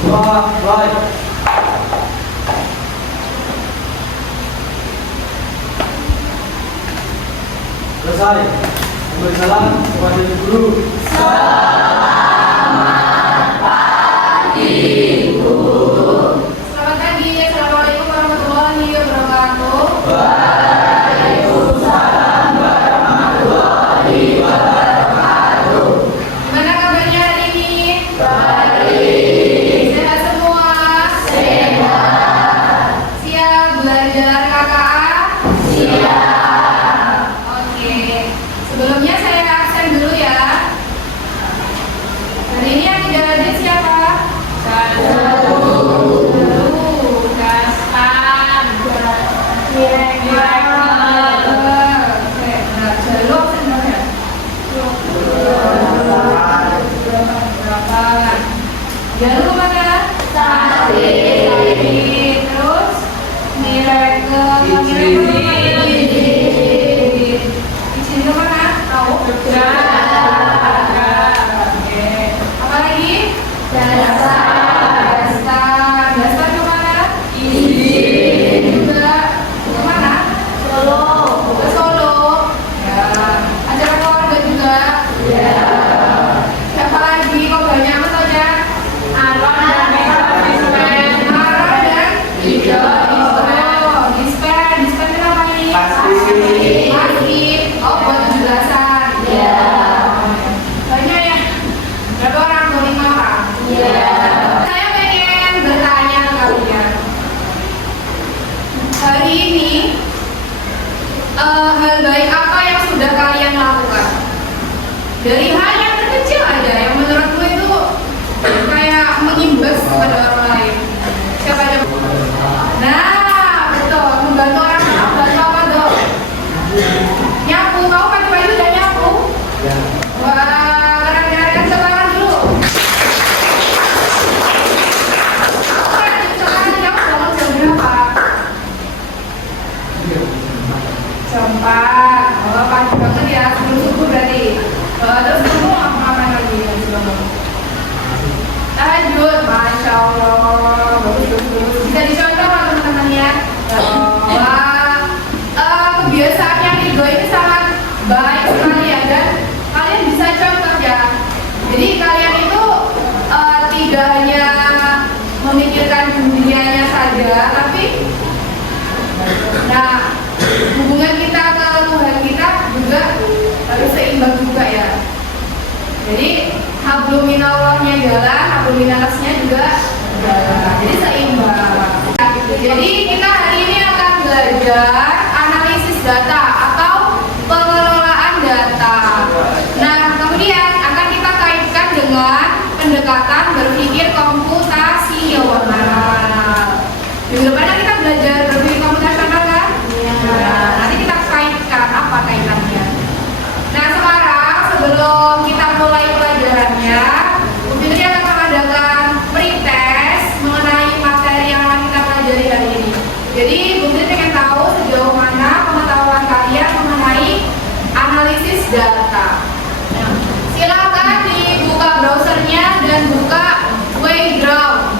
Baik. Selesai. Memberi salam kepada ibu guru. Selamat pagi. Assalamualaikum warahmatullahi wabarakatuh. Gimana kabarnya hari ini? Baik. Sehat semua? Sehat. Siap belajar KKA? Siap. Oke. Sebelumnya saya absen dulu ya. Hari ini yang tidak hadir siapa? Jangan lupa mana? Terus Miracle izin ke mana? Tahu? Oke. Apa lagi? Dasar ke mana? Izin juga ke mana? Ke Solo. Ya. Acara keluarga juga. Ya. Siapa lagi? Kok banyak katanya? Dispen kenapa ini? Pasti. Oh, buat 17-an. Iya. Banyak ya? Berapa orang? 25 orang? Iya. Saya pengen bertanya ke kalian. Hari ini, hal baik apa yang sudah kalian lakukan? Dari hal yang terkecil aja, yang menurutku itu kayak mengimbas kepada orang lain. Siapa aja? Nah, betul. Membantu orang lain. Membantu apa dong? Nyapu. Kamu pakai baju dan nyapu? Ya. Wah, keren-keren. Sekarang dulu. Sekarang kamu bangun jam berapa? Jam 4. Oh, pagi banget ya. Sebelum subuh berarti. Terus kamu ngapain lagi sebelum kamu? Tahajud, masya Allah, bagus. Bisa dicontoh teman-teman ya. Wah, kebiasaan yang tiga ini sangat baik sekali ya, dan kalian bisa contoh ya. Jadi kalian itu tidak hanya memikirkan dunianya saja, tapi nah hubungan kita ke Tuhan kita juga harus seimbang juga ya. Jadi hablum minallahnya jalan, hablum minannasnya juga jalan. Jadi seimbang. Jadi kita hari ini akan belajar analisis data atau pengelolaan data. Nah, kemudian akan kita kaitkan dengan pendekatan berpikir komputasional. Minggu depannya kita belajar berpikir komputasional kan? Nah, nanti kita kaitkan apa kaitannya. Nah, sekarang sebelum kita mulai pelajarannya, Bu Fitri akan mengadakan pretest mengenai materi yang akan kita pelajari hari ini. Jadi Bu Fitri ingin tahu sejauh mana pengetahuan kalian mengenai analisis data. Nah, silakan dibuka browsernya dan buka Playground.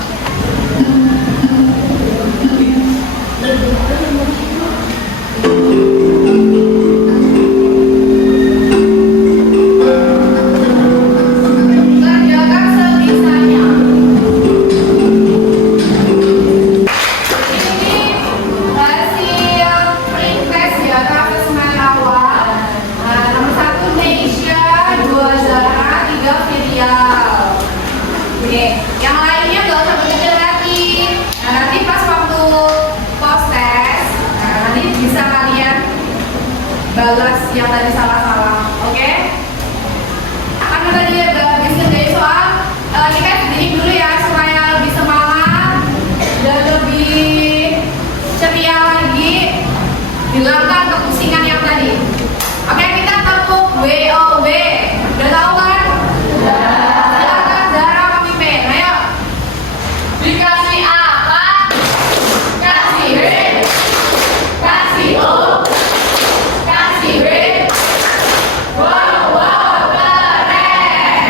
Balas yang tadi salah-salah, oke? Karena tadi habis ngerjain soal, kita begini dulu ya supaya lebih semangat dan lebih ceria lagi, hilangkan kepusingan yang tadi. Oke, kita tepuk WOW. Udah tahu kan? Silakan Zara pemimpin, ayo. Dikasih apa? Kasih B, kasih O. Wow, keren.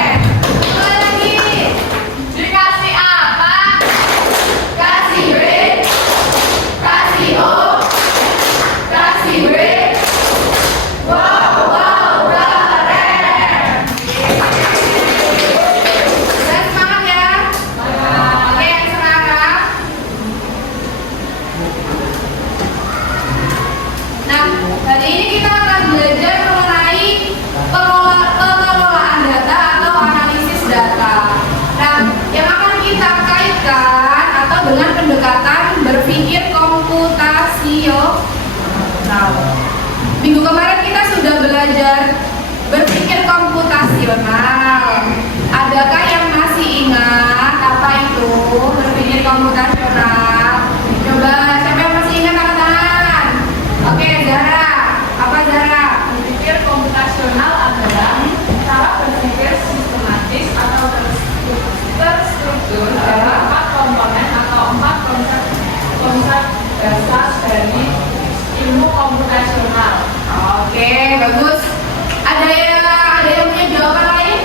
Nah, yang akan kita kaitkan atau dengan pendekatan berpikir komputasional. Minggu kemarin kita sudah belajar berpikir komputasional. Adakah yang masih ingat apa itu berpikir komputasional? Coba siapa yang masih ingat angkat tangan? Oke, Zara. Apa Zara? Berpikir komputasional adalah cara berpikir sistematis atau terstruktur dalam 4 komponen atau 4 konsep dasar dari ilmu komputasional. Oke, bagus. Ada yang punya jawaban lain?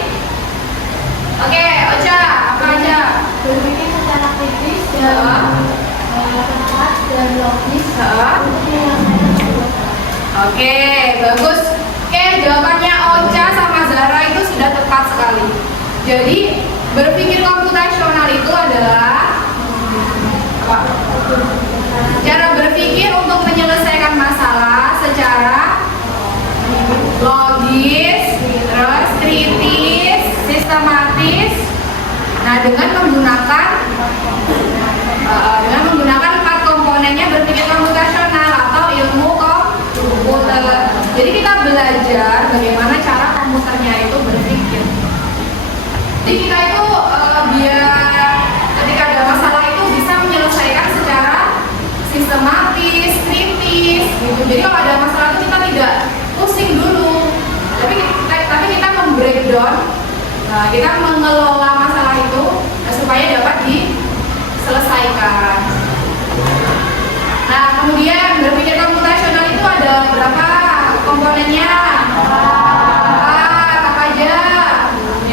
Oke, Ocha, apa aja? Berpikir secara kritis dan tepat dan logis. Oke, bagus. Oke, jawabannya Ocha sama Zara itu sudah tepat sekali. Jadi, berpikir komputasional itu adalah apa? Cara berpikir untuk menyelesaikan masalah secara logis, terus kritis, sistematis. Nah, dengan menggunakan 4 komponennya berpikir komputasional atau ilmu komputer. Jadi kita belajar bagaimana cara komputernya itu berpikir. Jadi kita itu biar ketika ada masalah itu bisa menyelesaikan secara sistematis, kritis, gitu. Jadi kalau ada masalah itu kita tidak pusing dulu, tapi kita membreakdown, kita mengelola masalah itu supaya dapat diselesaikan. Nah, kemudian berpikir komputasional itu ada berapa komponennya? Apa aja?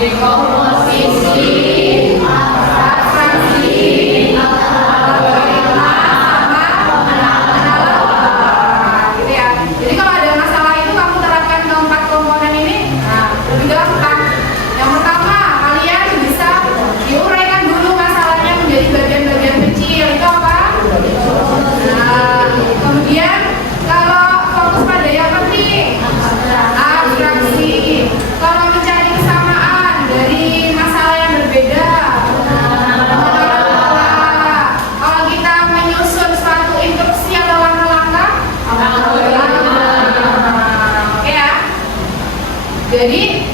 Dekomposisi, abstraksi, algoritma, sama analog. Gitu ya. Jadi kalau ada masalah itu kamu terapkan ke 4 komponen ini, lebih gampang. Yang pertama, kalian bisa diuraikan dulu masalahnya menjadi bagian-bagian kecil. Itu apa? Nah, kemudian kalau fokus pada yang penting, abstraksi. Kalau mencari kesamaan dari masalah yang berbeda, kalau kita menyusun suatu instruksi atau langkah-langkah, oke ya. Jadi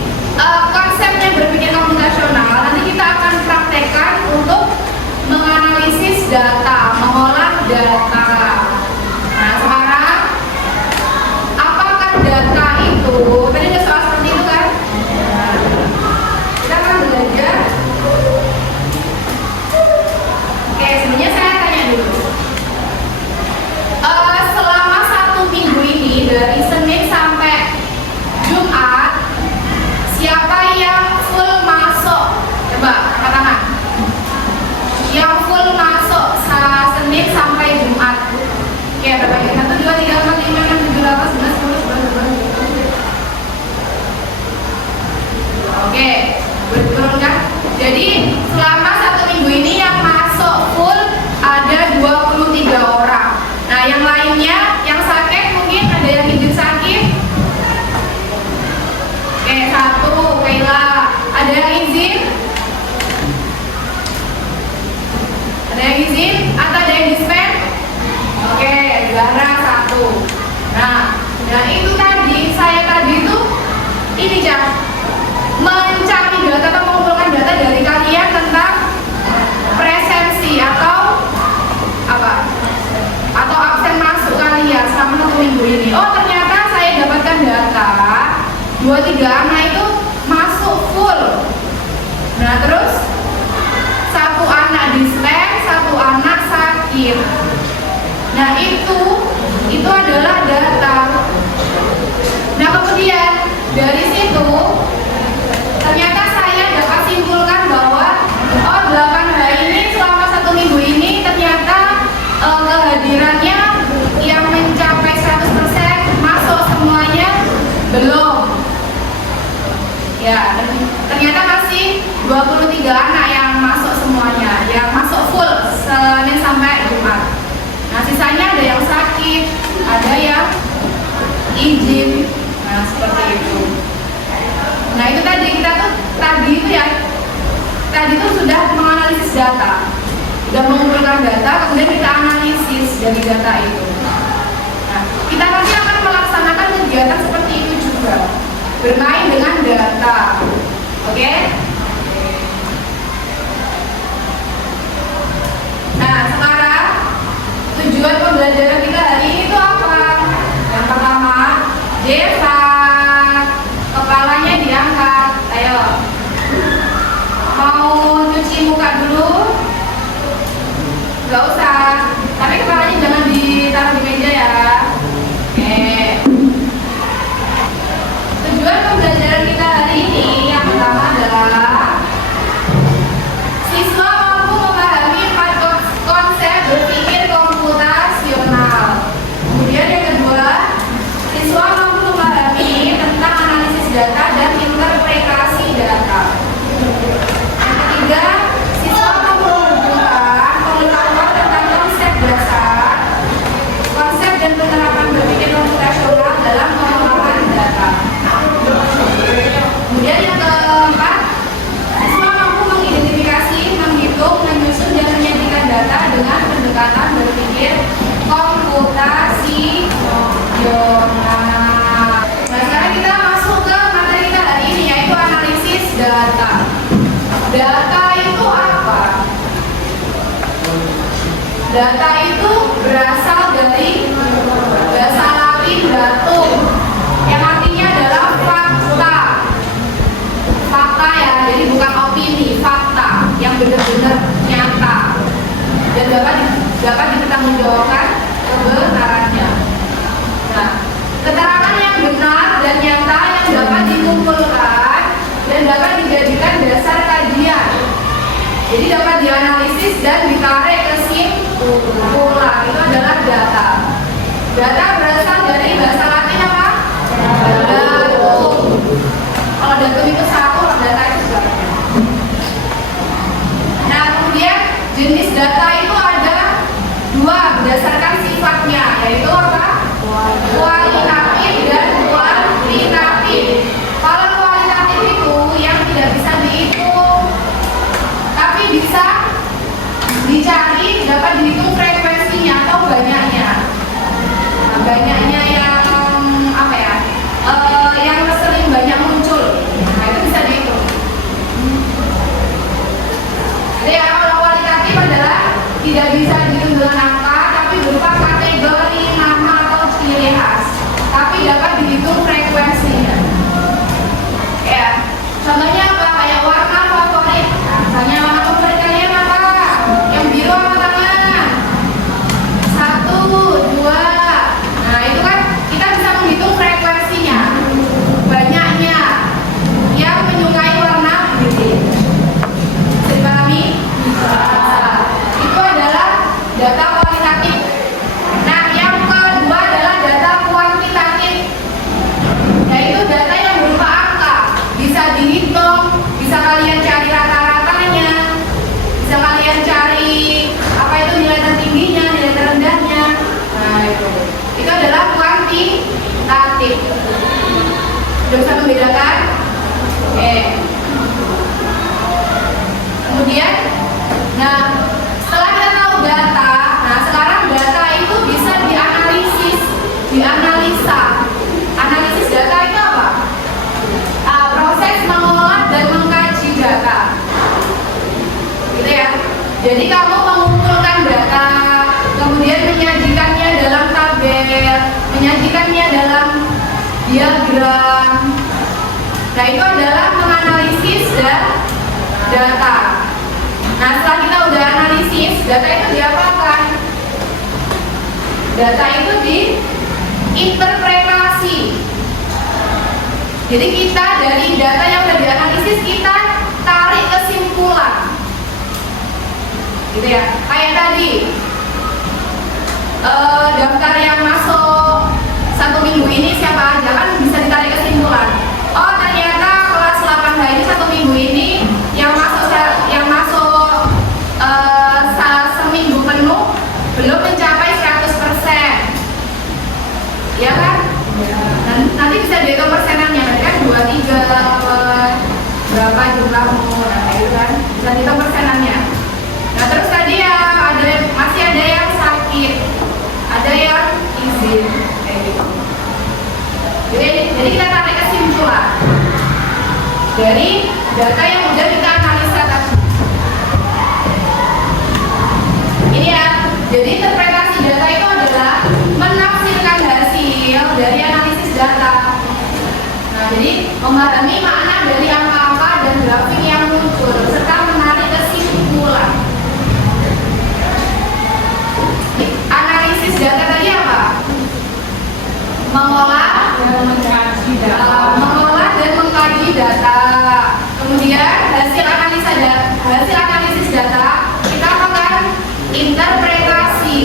konsepnya berpikir komputasional nanti kita akan praktekkan untuk menganalisis data, mengolah data. Nah, sekarang apakah data itu? Tadi ada soal seperti itu kan? Kita akan belajar. Oke, sebelumnya saya tanya dulu. Selama 1 minggu ini dari Senin sampai Jumat, siapa yang full masuk? Coba angkat tangan. Yang full masuk Senin sampai Jumat. Oke, berapa ini? 1, 2, 3, 4, 5, 6, 7, 8, 9, 10, 11, 12. Oke, betul kan? Jadi selama 1 minggu ini yang masuk full ada 23 orang. Nah, yang lainnya yang sakit mungkin ada yang izin sakit. Oke, 1, Kayla. Ada yang izin? Ada yang izin? Atau ada yang dispen? Oke, Zara 1. Nah itu tadi, saya tadi itu ini Cak, mencari data atau mengumpulkan data dari kalian tentang presensi atau apa? Atau absen masuk kalian selama 1 minggu ini. Oh, ternyata saya dapatkan data 23 anak itu masuk full. Nah, terus 1 anak dispen, 1 anak sakit. Nah, itu adalah data. Nah, kemudian dari situ ternyata saya dapat simpulkan bahwa 8 hari ini selama 1 minggu ini ternyata kehadirannya yang mencapai 100% masuk semuanya belum. Ya, ternyata masih 23 anak yang masuk semuanya, yang masuk full Senin sampai Jumat. Nah, sisanya ada yang sakit, ada yang izin. Nah, seperti itu. Nah, itu tadi kita tuh tadi itu sudah menganalisis data, udah mengumpulkan data, kemudian kita analisis dari data itu. Nah, kita nanti akan melaksanakan kegiatan seperti itu juga, bermain dengan data. Oke? Nah, sekarang tujuan pembelajaran kita hari ini itu apa? Yang pertama, Jeva, kepalanya diangkat. Ayo. Mau cuci muka dulu? Gak usah, tapi kepalanya jangan ditaruh di meja ya. Oke. Tujuan pembelajaran kita hari ini yang pertama adalah siswa mampu memahami 4 konsep berpikir komputasional. Kemudian yang kedua, siswa mampu memahami tentang analisis data dan interpretasi data. Yang ketiga, siswa mampu mengumpulkan pengetahuan tentang konsep dasar, konsep dan penerapan berpikir komputasional dalam pengolahan data. Kemudian yang keempat, siswa mampu mengidentifikasi, menghitung, menyusun dan menyajikan data dengan pendekatan berpikir komputasional. Nah, sekarang kita masuk ke materi kita hari ini, yaitu analisis data. Data itu apa? Data itu berasal dari bahasa Latin datum, yang artinya adalah fakta. Fakta ya, jadi bukan opini, fakta yang benar-benar nyata dan dapat dipertanggungjawabkan kebenarannya. Nah, keterangan yang benar dan nyata yang dapat dikumpulkan dan dapat dijadikan dasar kajian. Jadi dapat dianalisis dan ditarik kesimpulan. Itu adalah data. Data berasal dari bahasa Latin apa? Datum. Kalau datum itu satu, data itu banyak. Nah, kemudian jenis data itu ada 2 berdasarkan sifatnya, yaitu apa? Kualitatif dan kuantitatif. Kalau kualitatif itu yang tidak bisa dihitung, tapi bisa dicari, dapat dihitung frekuensinya atau banyaknya. Nah, banyaknya yang apa ya? Yang sering banyak muncul. Nah, itu bisa dihitung. Jadi kalau kualitatif adalah tidak bisa dihitung dengan angka, tapi berupa kategori, nama atau ciri khas, tapi dapat dihitung frekuensinya. Ya, contohnya apa? Kayak warna favorit. Nah, misalnya warna favorit kalian apa? Yang biru apa tangan? 1, 2. Nah, itu kan kita bisa menghitung frekuensinya, banyaknya yang menyukai warna biru. Bisa dipahami? Itu adalah data kualitatif. Nah, yang kedua adalah data kuantitatif, yaitu data yang berupa angka, bisa dihitung, bisa kalian cari rata-ratanya, bisa kalian cari apa itu nilai tertingginya, nilai terendahnya. Nah, itu adalah kuantitatif. Sudah bisa membedakan? Oke. Kemudian, nah, setelah kita tahu data, nah sekarang data itu bisa dianalisis, dianalisa. Analisis data itu apa? Proses mengolah dan mengkaji data. Gitu ya. Jadi kamu mengumpulkan data, kemudian menyajikannya dalam tabel, menyajikannya dalam diagram. Nah, itu adalah menganalisis data. Nah, setelah kita udah analisis, data itu diapakan? Data itu diinterpretasi. Jadi kita dari data yang udah dianalisis, kita tarik kesimpulan. Gitu ya. Kayak tadi, daftar yang masuk 1 minggu ini siapa aja, kan bisa ditarik kesimpulan. Oh, ternyata kelas 8H ini 1 minggu ini yang masuk seminggu penuh belum mencapai 100%. Ya kan? Nanti bisa dihitung persenannya, kan 23 berapa jumlahmu, nah itu kan bisa dihitung persenan dari data yang sudah kita analisa tadi. Ini ya, jadi interpretasi data itu adalah menafsirkan hasil dari analisis data. Nah, jadi memahami makna dari angka-angka dan grafik yang muncul serta menarik kesimpulan. Analisis data tadi apa? Mengolah dan mengkaji data. Kemudian hasil analisis data kita akan interpretasi.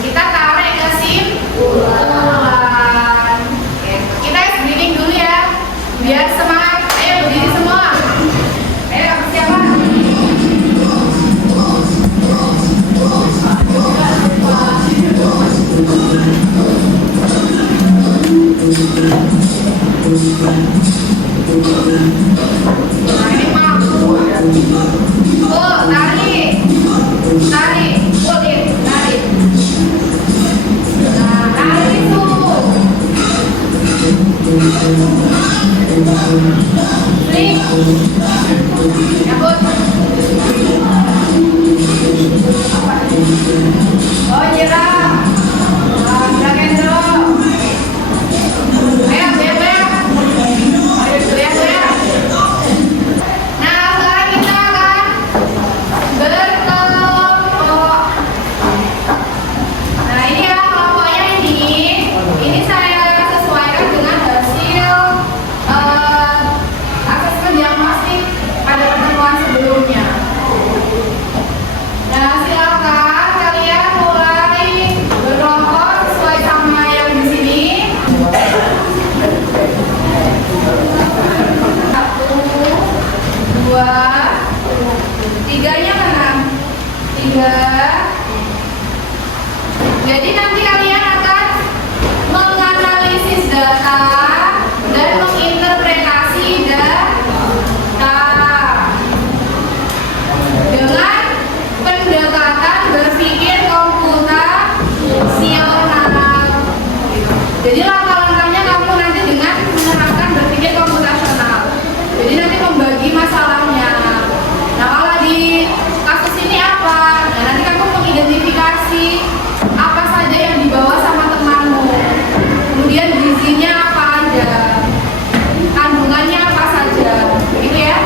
Kita tarik kesimpulan. Kita breathing dulu ya, biar semangat. Ayo berdiri semua. Ayo siapa? Nah ini Pak. Oh, tarik. Tarik. Nah, tarik itu. Klik. Nyabut. Oh, nyerah. Gerak Hendro. Ayo, goyang. Nah, sekarang kita akan berkelompok. Nah, ini ya kelompoknya ini saya sesuaikan dengan hasil asesmen diagnostik pada pertemuan sebelumnya. Nah, silakan kalian mulai berkelompok sesuai sama yang di sini. 1, 2, 3-nya mana? 3. Jadi nanti kalian akan menganalisis data dan menginterpretasi data dengan pendekatan berpikir komputasional. Jadi langkah-langkahnya kamu nanti dengan menerapkan berpikir komputasional. Jadi nanti membagi masalahnya. Nah, kalau di kasus ini apa? Nah, nanti kamu mengidentifikasi apa saja yang dibawa sama temanmu. Kemudian gizinya apa aja, kandungannya apa saja, gitu ya.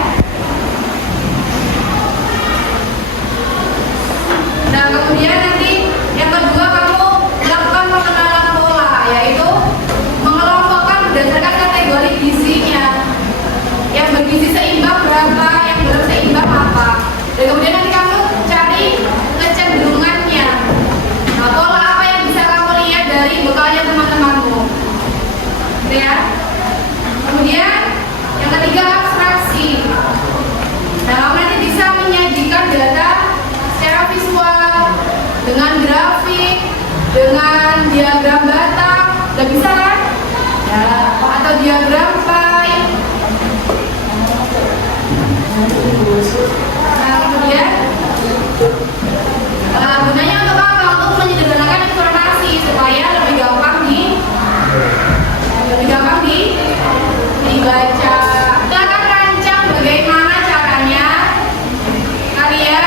Nah, kemudian nanti yang kedua kamu lakukan pengenalan pola, yaitu mengelompokkan berdasarkan kategori gizinya. Yang bergizi seimbang berapa, yang belum seimbang apa. Dan kemudian nanti kamu cari kecenderungannya. Nah, pola apa yang bisa kamu lihat dari bekalnya teman-temanmu, gitu ya. Kemudian yang ketiga abstraksi. Nah, kamu nanti bisa menyajikan data secara visual dengan grafik, dengan diagram batang, udah bisa kan? Ya, atau diagram pie. Nah, kemudian gunanya untuk apa? Untuk menyederhanakan informasi supaya lebih gampang dibaca. Kita akan rancang bagaimana caranya kalian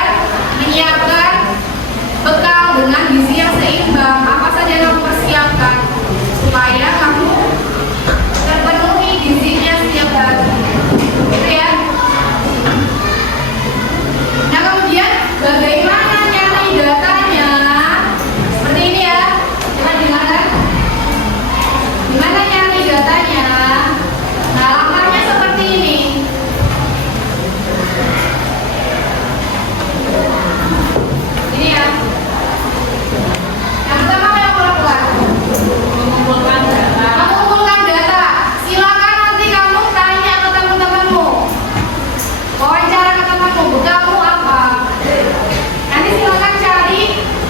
menyiapkan bekal dengan gizi yang seimbang. Apa saja yang kamu persiapkan supaya kamu terpenuhi gizinya setiap hari, gitu ya. Nah, kemudian bagaimana nyari datanya? Seperti ini ya. Coba dengarkan. Gimana nyari datanya? Nah, langkahnya seperti ini. Ini ya. Yang pertama apa yang aku lakukan? Mengumpulkan data. Silakan nanti kamu tanya ke teman-temanmu. Wawancara ke temanmu, bekalmu apa? Nanti silakan cari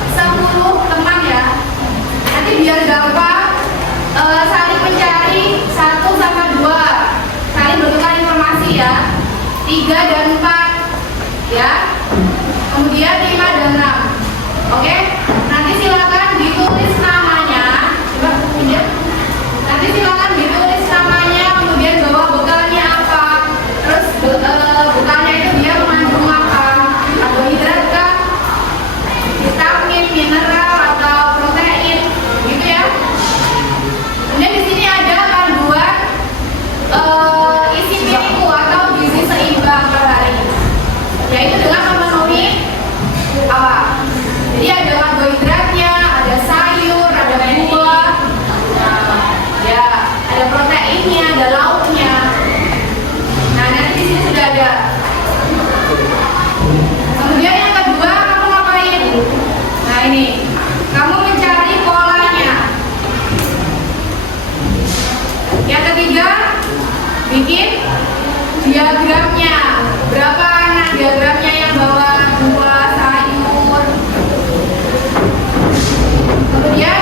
10 teman ya. Nanti biar gampang saling mencari 1 sama 2, saling bertukar informasi ya. 3 dan 4 ya. Kemudian 5 dan 6. Oke? Nanti silakan ditulis namanya. Coba pinjam. Nanti silakan ditulis namanya, kemudian bawa bekalnya apa. yaitu dengan memenuhi apa? Jadi ada karbohidratnya, ada sayur, ada buah, ya, ada proteinnya, ada lauknya. Nah, nanti di sini sudah ada. Kemudian yang kedua, kamu ngapain? Nah, ini kamu mencari polanya. Yang ketiga, bikin diagramnya. Berapa anak diagramnya yang bawa buah, sayur? Kemudian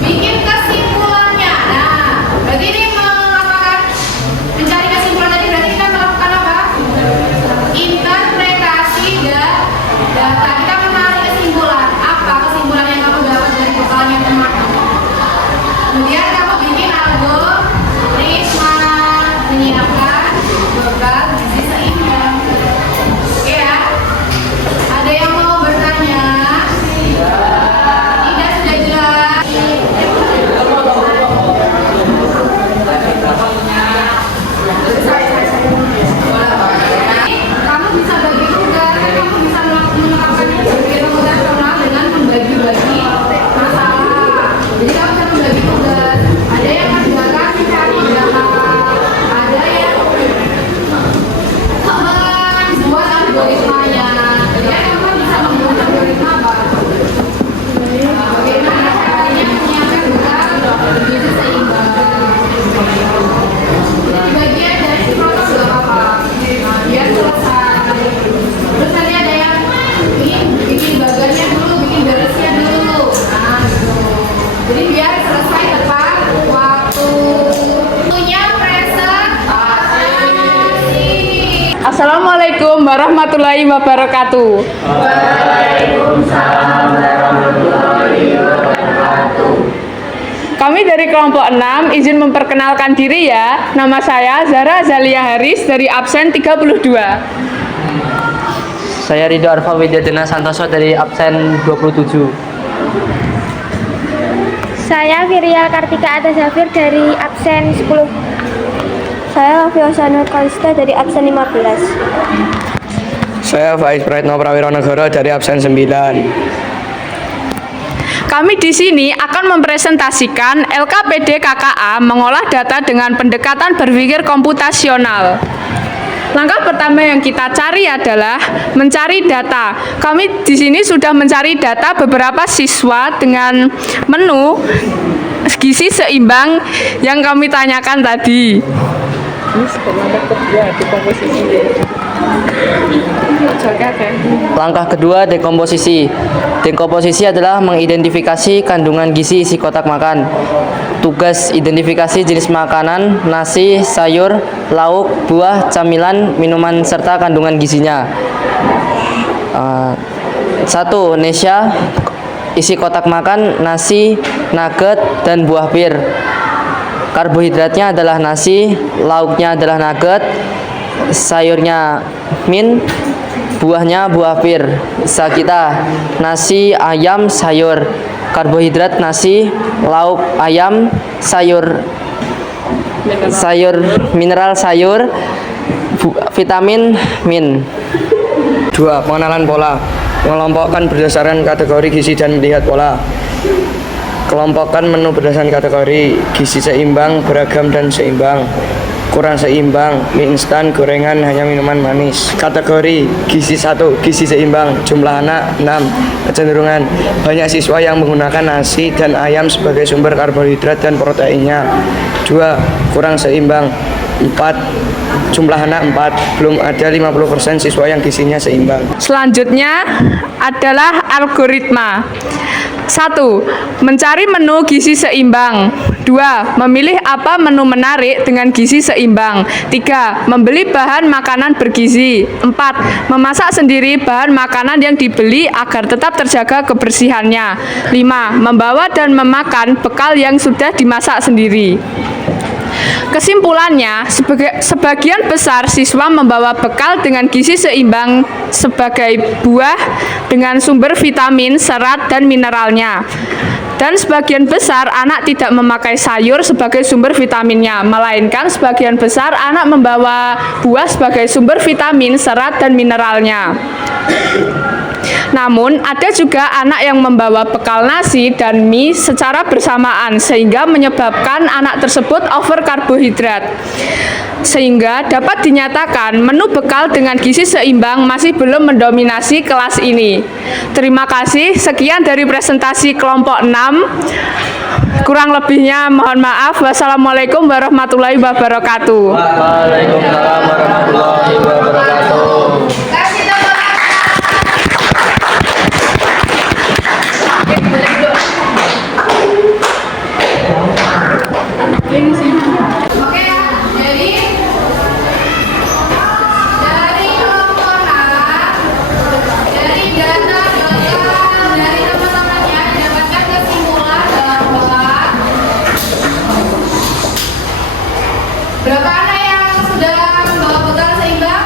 bikin kesimpulannya. Nah, berarti ini melakukan mencari kesimpulan tadi, berarti kita melakukan apa? Interpretasi data. Kita menarik kesimpulan. Apa kesimpulan yang kamu dapat dari bekalnya teman? Kemudian kamu bikin algoritma menyiapkan bekal gizi seimbang. Oke ya? Ada yang mau bertanya? Tidak, sudah jelas. Kamu bisa bagi tugas, kamu bisa menerapkannya berpikir rasional dengan membagi-bagi masalah. Jadi kamu bisa membagi tugas. Ada yang mengerjakan mencari data, ada yang membuat algoritmanya. Jadi kamu kan bisa membuat algoritma apa? Bagaimana caranya menyiapkan bekal gizi seimbang? Jadi bagian dari proses apa? Nah, biar selesai. Terus nanti ada yang bikin bagannya dulu, bikin beresnya dulu. Nah, gitu. Jadi biar selesai tepat waktu. Waktunya presentasi. Assalamualaikum warahmatullahi wabarakatuh. Kami dari kelompok 6 izin memperkenalkan diri ya. Nama saya Zara Zalia Haris dari absen 32. Saya Ridho Arfa Widyadana Santoso dari absen 27. Saya Virial Kartika Atta Zafir dari absen 10. Saya Wafiosa Nur Kalista dari absen 15. Saya Faiz Praetno Prawiranegara dari absen 9. Kami di sini akan mempresentasikan LKPD KKA mengolah data dengan pendekatan berpikir komputasional. Langkah pertama yang kita cari adalah mencari data. Kami di sini sudah mencari data beberapa siswa dengan menu gizi seimbang yang kami tanyakan tadi. Langkah kedua, dekomposisi. Dekomposisi adalah mengidentifikasi kandungan gizi isi kotak makan. Tugas identifikasi jenis makanan, nasi, sayur, lauk, buah, camilan, minuman, serta kandungan gizinya. 1. Nesya, isi kotak makan, nasi, nugget, dan buah pir. Karbohidratnya adalah nasi, lauknya adalah nugget, sayurnya min, buahnya buah pir. Sisa kita nasi, ayam, sayur. Karbohidrat nasi, lauk ayam, sayur mineral sayur, vitamin min. 2. Pengenalan pola. Mengelompokkan berdasarkan kategori gizi dan melihat pola. Kelompokkan menu berdasarkan kategori gizi seimbang, beragam dan seimbang. Kurang seimbang, mie instan, gorengan, hanya minuman manis. Kategori gizi 1, gizi seimbang, jumlah anak 6. Kecenderungan banyak siswa yang menggunakan nasi dan ayam sebagai sumber karbohidrat dan proteinnya. 2. Kurang seimbang, 4. Jumlah anak 4. Belum ada 50% siswa yang gizinya seimbang. Selanjutnya adalah algoritma. 1. Mencari menu gizi seimbang. 2. Memilih apa menu menarik dengan gizi seimbang. 3. Membeli bahan makanan bergizi. 4. Memasak sendiri bahan makanan yang dibeli agar tetap terjaga kebersihannya. 5. Membawa dan memakan bekal yang sudah dimasak sendiri. Kesimpulannya, sebagian besar siswa membawa bekal dengan gizi seimbang sebagai buah dengan sumber vitamin, serat, dan mineralnya. Dan sebagian besar anak tidak memakai sayur sebagai sumber vitaminnya, melainkan sebagian besar anak membawa buah sebagai sumber vitamin, serat, dan mineralnya. Namun, ada juga anak yang membawa bekal nasi dan mie secara bersamaan, sehingga menyebabkan anak tersebut over karbohidrat. Sehingga dapat dinyatakan menu bekal dengan gizi seimbang masih belum mendominasi kelas ini. Terima kasih, sekian dari presentasi kelompok 6. Kurang lebihnya mohon maaf. Wassalamualaikum warahmatullahi wabarakatuh. Waalaikumsalam warahmatullahi wabarakatuh. Kasih tepuk tangan. Oke, boleh duduk. Oke, jadi dari kelompok 6, dari data dari teman-temannya didapatkan kesimpulan bahwa berapa anak yang sudah membawa bekal seimbang?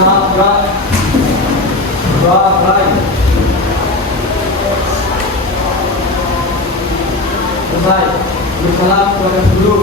Semangat gerak. Mulai. Selesai. Bersalam kepada guru.